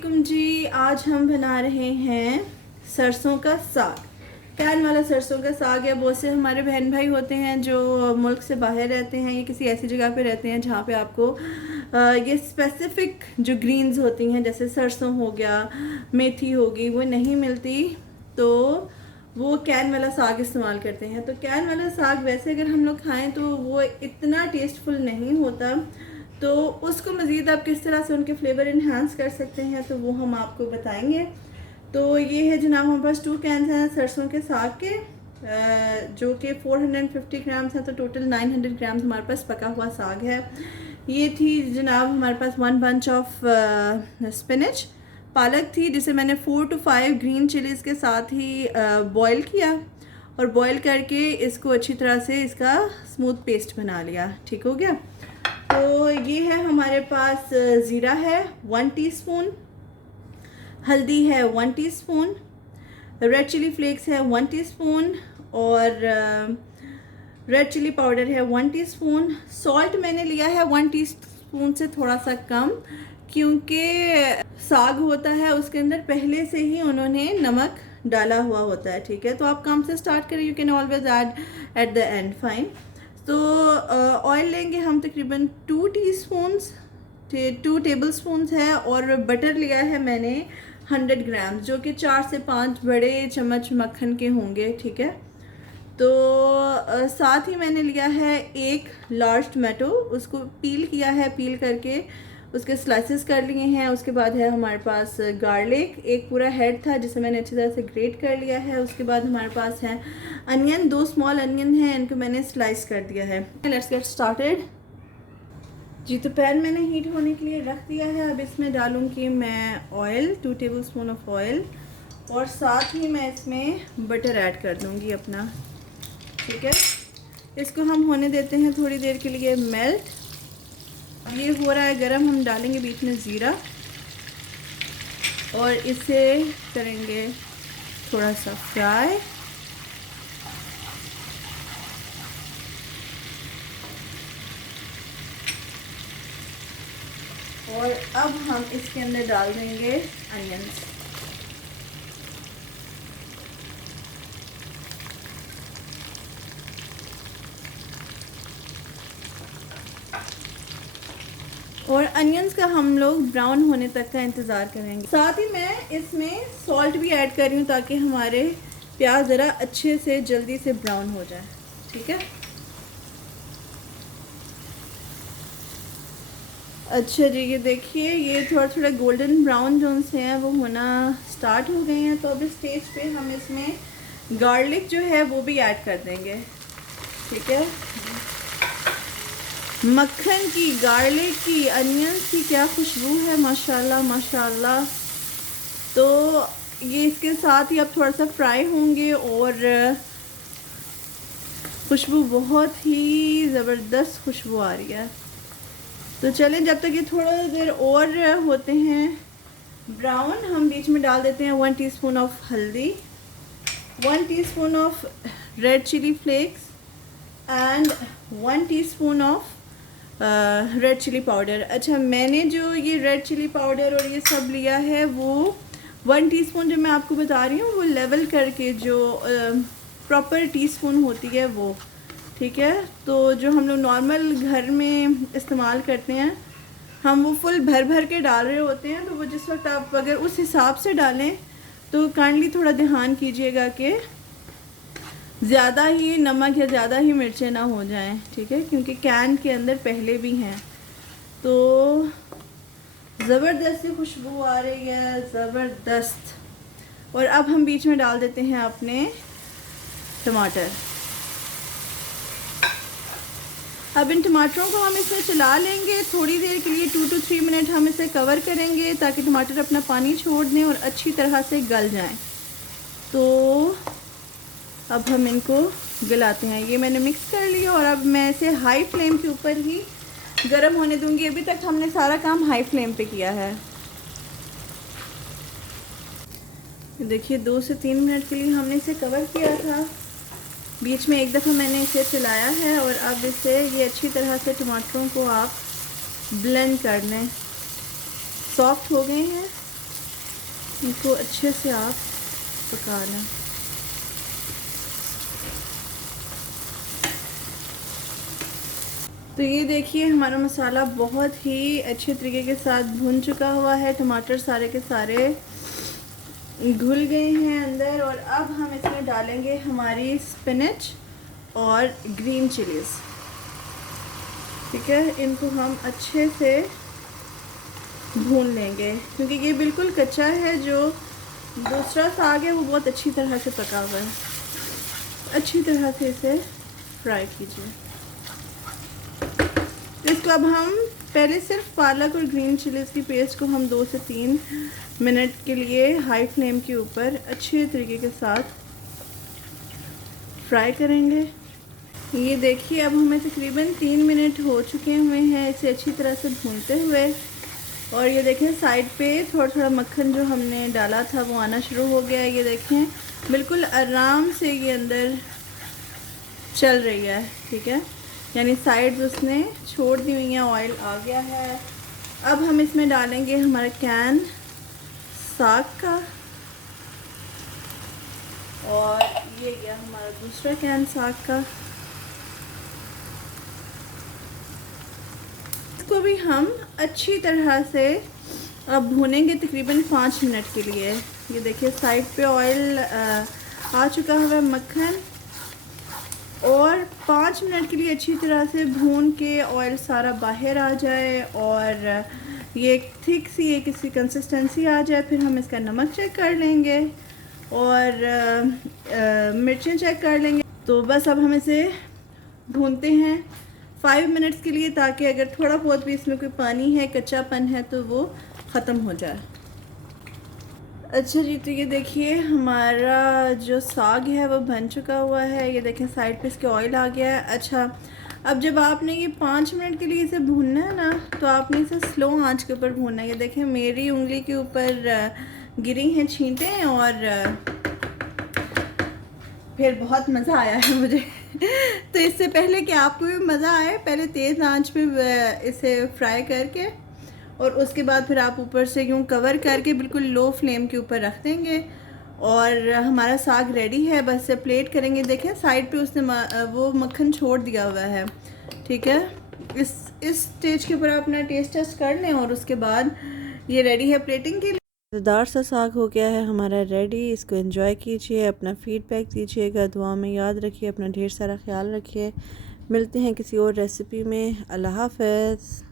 वालेकुम जी। आज हम बना रहे हैं सरसों का साग। कैन वाला सरसों का साग है। बहुत से हमारे बहन भाई होते हैं जो मुल्क से बाहर रहते हैं या किसी ऐसी जगह पे रहते हैं जहाँ पे आपको ये स्पेसिफिक जो ग्रीन्स होती हैं जैसे सरसों हो गया, मेथी होगी, वो नहीं मिलती, तो वो कैन वाला साग इस्तेमाल करते हैं। तो कैन वाला साग वैसे अगर हम लोग खाएं तो वो इतना टेस्टफुल नहीं होता, तो उसको मज़ीद आप किस तरह से उनके फ्लेवर इन्हांस कर सकते हैं तो वो हम आपको बताएंगे। तो ये है जनाब, हमारे पास 2 कैन हैं सरसों के साग के, जो कि 450 ग्राम्स हैं, तो टोटल 900 ग्राम्स हमारे पास पका हुआ साग है। ये थी जनाब हमारे पास 1 बंच ऑफ स्पिनच। पालक थी जिसे मैंने 4 to 5 ग्रीन चिलीज़ के साथ ही बॉईल किया और बॉईल करके इसको अच्छी तरह से इसका स्मूथ पेस्ट बना लिया। ठीक हो गया। तो ये है हमारे पास ज़ीरा है 1 टीस्पून, हल्दी है 1 टीस्पून, रेड चिली फ्लेक्स है 1 टीस्पून और रेड चिली पाउडर है 1 टीस्पून। सॉल्ट मैंने लिया है 1 टीस्पून से थोड़ा सा कम, क्योंकि साग होता है उसके अंदर पहले से ही उन्होंने नमक डाला हुआ होता है। ठीक है, तो आप कम से स्टार्ट करें, you can always add at the end, fine. तो ऑयल लेंगे हम तकरीबन 2 टीस्पून्स, 2 टेबल स्पून्स है, और बटर लिया है मैंने 100 ग्राम्स, जो कि 4 से 5 बड़े चम्मच मक्खन के होंगे। ठीक है, तो साथ ही मैंने लिया है 1 लार्ज टमाटो, उसको पील किया है, पील करके उसके स्लाइसेस कर लिए हैं। उसके बाद है हमारे पास गार्लिक, एक पूरा हेड था जिसे मैंने अच्छी तरह से ग्रेट कर लिया है। उसके बाद हमारे पास है अनियन, 2 स्मॉल अनियन हैं, इनको मैंने स्लाइस कर दिया है। लेट्स गेट स्टार्टेड जी। तो पैन मैंने हीट होने के लिए रख दिया है। अब इसमें डालूंगी मैं oil, 2 table spoon of oil, और साथ ही मैं इसमें बटर ऐड कर दूंगी अपना। ठीक है, इसको हम होने देते हैं थोड़ी देर के लिए मेल्ट। ये हो रहा है गरम, हम डालेंगे बीच में ज़ीरा और इसे करेंगे थोड़ा सा फ्राई। और अब हम इसके अंदर डाल देंगे अनियंस। और अनियंस का हम लोग ब्राउन होने तक का इंतज़ार करेंगे। साथ ही मैं इसमें सॉल्ट भी ऐड कर रही हूँ ताकि हमारे प्याज ज़रा अच्छे से जल्दी से ब्राउन हो जाए। ठीक है, अच्छा जी, ये देखिए ये थोड़ा थोड़ा गोल्डन ब्राउन जो से हैं वो होना स्टार्ट हो गए हैं। तो अब इस स्टेज पे हम इसमें गार्लिक जो है वो भी ऐड कर देंगे। ठीक है, मक्खन की, गार्लिक की, अनियंस की क्या खुशबू है, माशाल्लाह माशाल्लाह। तो ये इसके साथ ही अब थोड़ा सा फ्राई होंगे और खुशबू बहुत ही ज़बरदस्त खुशबू आ रही है। तो चलें, जब तक ये थोड़ा देर और होते हैं ब्राउन, हम बीच में डाल देते हैं 1 teaspoon of haldi, 1 teaspoon of red chilli flakes and 1 teaspoon of red chilli powder. अच्छा, मैंने जो ये रेड चिली पाउडर और ये सब लिया है वो 1 टीस्पून जो मैं आपको बता रही हूँ वो लेवल करके जो प्रॉपर टीस्पून होती है वो। ठीक है, तो जो हम लोग नॉर्मल घर में इस्तेमाल करते हैं हम वो फुल भर भर के डाल रहे होते हैं, तो वो जिस वक्त आप अगर उस हिसाब से डालें तो काइंडली थोड़ा ध्यान कीजिएगा कि ज़्यादा ही नमक या ज़्यादा ही मिर्चें ना हो जाएं। ठीक है, क्योंकि कैन के अंदर पहले भी हैं। तो ज़बरदस्त सी खुशबू आ रही है, ज़बरदस्त। और अब हम बीच में डाल देते हैं अपने टमाटर। अब इन टमाटरों को हम इसमें चला लेंगे थोड़ी देर के लिए, 2 to 3 मिनट हम इसे कवर करेंगे ताकि टमाटर अपना पानी छोड़ दें और अच्छी तरह से गल जाएं। तो अब हम इनको गलाते हैं। ये मैंने मिक्स कर लिया और अब मैं इसे हाई फ्लेम के ऊपर ही गर्म होने दूंगी। अभी तक हमने सारा काम हाई फ्लेम पे किया है। देखिए 2 से 3 मिनट के लिए हमने इसे कवर किया था, बीच में एक दफ़ा मैंने इसे चलाया है। और अब इसे ये अच्छी तरह से टमाटरों को आप ब्लेंड कर लें। सॉफ्ट हो गए हैं इनको अच्छे से आप पका लें। तो ये देखिए हमारा मसाला बहुत ही अच्छे तरीके के साथ भुन चुका हुआ है। टमाटर सारे के सारे घुल गए हैं अंदर। और अब हम इसमें डालेंगे हमारी स्पिनच और ग्रीन चिलीज़। ठीक है, इनको हम अच्छे से भून लेंगे क्योंकि ये बिल्कुल कच्चा है। जो दूसरा साग है वो बहुत अच्छी तरह से पका हुआ है। अच्छी तरह से इसे फ्राई कीजिए। इसको अब हम पहले सिर्फ पालक और ग्रीन चिलीज़ की पेस्ट को हम 2 से 3 मिनट के लिए हाई फ्लेम के ऊपर अच्छे तरीके के साथ फ्राई करेंगे। ये देखिए अब हमें तकरीबन 3 मिनट हो चुके हुए हैं इसे अच्छी तरह से भूनते हुए। और ये देखें साइड पे थोड़ा थोड़ा मक्खन जो हमने डाला था वो आना शुरू हो गया है। ये देखें बिल्कुल आराम से ये अंदर चल रही है। ठीक है, यानी साइड्स उसने छोड़ दी हुई हैं, ऑयल आ गया है। अब हम इसमें डालेंगे हमारा कैन साग का। और ये गया हमारा दूसरा कैन साग का। इसको भी हम अच्छी तरह से अब भूनेंगे तकरीबन 5 मिनट के लिए। ये देखिए साइड पे ऑयल आ चुका हुआ मक्खन। और 5 मिनट के लिए अच्छी तरह से भून के ऑयल सारा बाहर आ जाए और ये थिक सी एक इसकी कंसिस्टेंसी आ जाए। फिर हम इसका नमक चेक कर लेंगे और मिर्चें चेक कर लेंगे। तो बस अब हम इसे भूनते हैं 5 मिनट्स के लिए, ताकि अगर थोड़ा बहुत भी इसमें कोई पानी है, कच्चापन है, तो वो ख़त्म हो जाए। अच्छा जी, तो ये देखिए हमारा जो साग है वो बन चुका हुआ है। ये देखें साइड पे इसके ऑयल आ गया है। अच्छा, अब जब आपने ये 5 मिनट के लिए इसे भूनना है ना, तो आपने इसे स्लो आंच के ऊपर भूनना है। ये देखें मेरी उंगली के ऊपर गिरी हैं छींटें और फिर बहुत मज़ा आया है मुझे। तो इससे पहले कि आपको भी मज़ा आए, पहले तेज़ आंच पे इसे फ्राई करके और उसके बाद फिर आप ऊपर से यूँ कवर करके बिल्कुल लो फ्लेम के ऊपर रख देंगे और हमारा साग रेडी है। बस से प्लेट करेंगे। देखें साइड पे उसने वो मक्खन छोड़ दिया हुआ है। ठीक है, इस स्टेज के ऊपर आप अपना टेस्ट टेस्ट कर लें और उसके बाद ये रेडी है प्लेटिंग के लिए। मज़ेदार सा साग हो गया है हमारा रेडी। इसको एंजॉय कीजिए, अपना फीडबैक दीजिएगा, दुआ में याद रखिए, अपना ढेर सारा ख्याल रखिए। मिलते हैं किसी और रेसिपी में। अल्लाह हाफ़िज़।